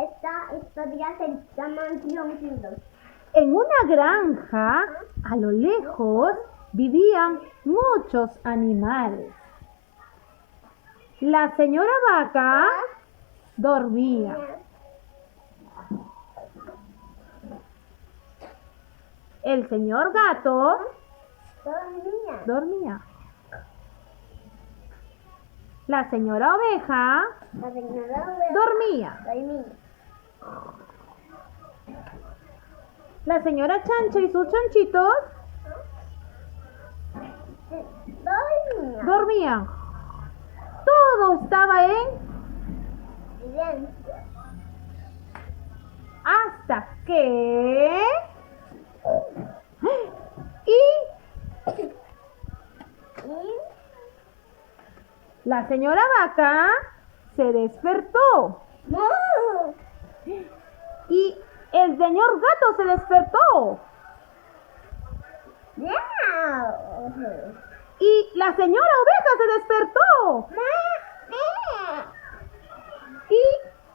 Esta historia se llama Mansión. En una granja, a lo lejos, vivían muchos animales. La señora vaca dormía. El señor gato dormía. La señora oveja dormía. La señora chancha y sus chanchitos dormían. Todo estaba en silencio. hasta que y la señora vaca se despertó y el señor gato se despertó y la señora oveja se despertó y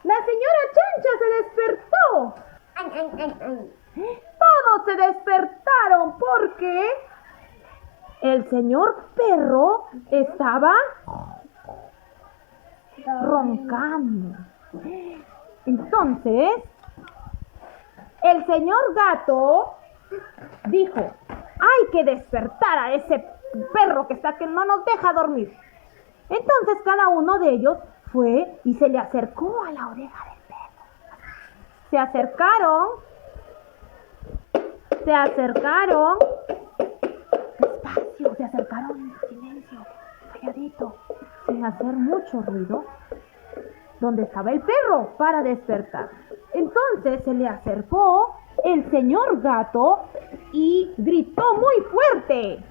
la señora chancha se despertó. Todos se despertaron porque el señor perro estaba roncando. Entonces, el señor gato dijo: hay que despertar a ese perro que no nos deja dormir. Entonces cada uno de ellos fue y se le acercó a la oreja del perro. Se acercaron despacio, se acercaron en silencio, calladito, sin hacer mucho ruido, donde estaba el perro para despertar. Entonces se le acercó el señor gato y gritó muy fuerte: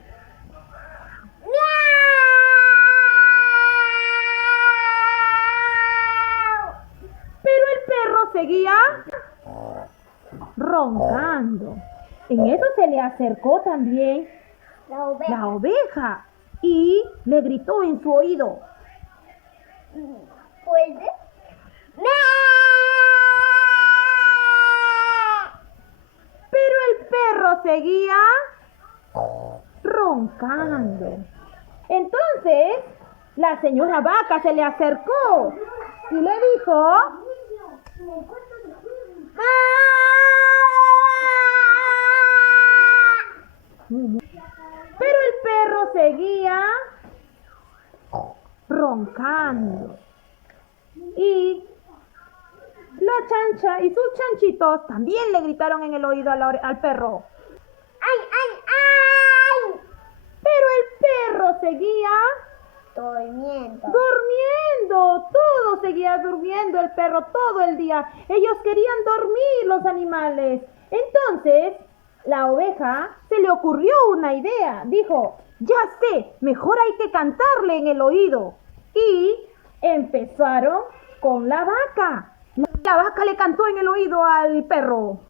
pero el perro seguía roncando. En eso se le acercó también la oveja y le gritó en su oído: ¿puede? Pero el perro seguía roncando. Entonces la señora vaca se le acercó y le dijo: pero el perro seguía roncando. Y la chancha y sus chanchitos también le gritaron en el oído al perro: ¡ay, ay, ay! pero el perro seguía Durmiendo. Todo seguía durmiendo el perro todo el día. Ellos querían dormir, los animales. Entonces, la oveja se le ocurrió una idea. Dijo: ya sé, mejor hay que cantarle en el oído. Y empezaron con la vaca. La vaca le cantó en el oído al perro.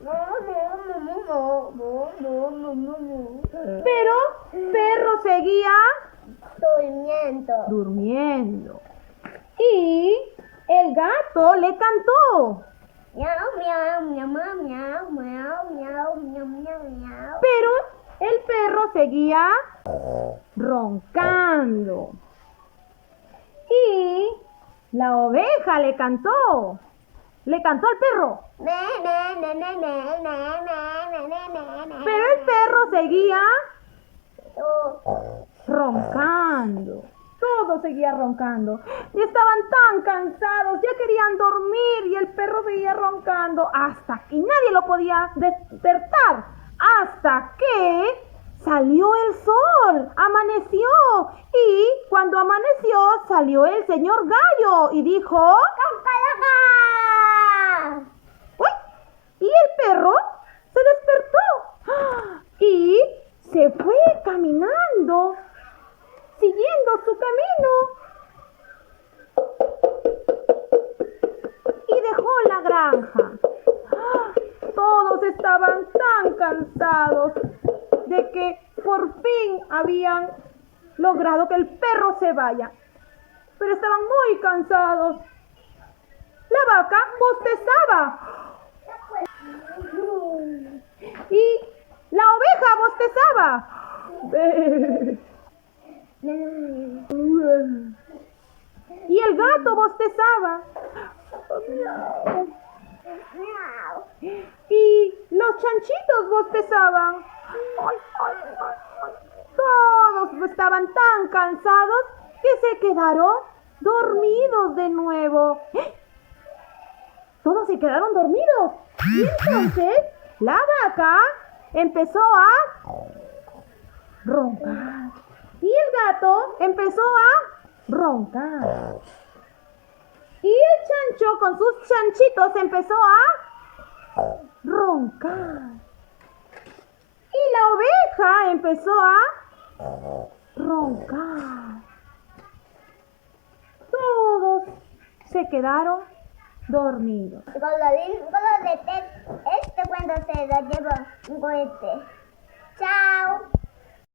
Pero el perro seguía durmiendo. Y el gato le cantó. Pero el perro seguía roncando. Y la oveja le cantó al perro. Pero el perro seguía roncando. Todo seguía roncando. Y estaban tan cansados, ya querían dormir y el perro seguía roncando hasta que nadie lo podía despertar. Hasta que salió el sol, amaneció. Y cuando amaneció salió el señor gallo y dijo: ¡uy! Y el perro se despertó y se fue caminando, siguiendo su camino, y dejó la granja. Todos estaban tan cansados de que por fin habían logrado que el perro se vaya, pero estaban muy cansados. La vaca bostezaba. Y la oveja bostezaba. Y el gato bostezaba. Y los chanchitos bostezaban. Todos estaban tan cansados que se quedaron dormidos de nuevo. Todos se quedaron dormidos. Y entonces la vaca empezó a roncar. Y el gato empezó a roncar. Y el chancho con sus chanchitos empezó a roncar. Y la oveja empezó a roncar. Todos se quedaron dormidos. Este cuando se lo lleva un cohete. Chao.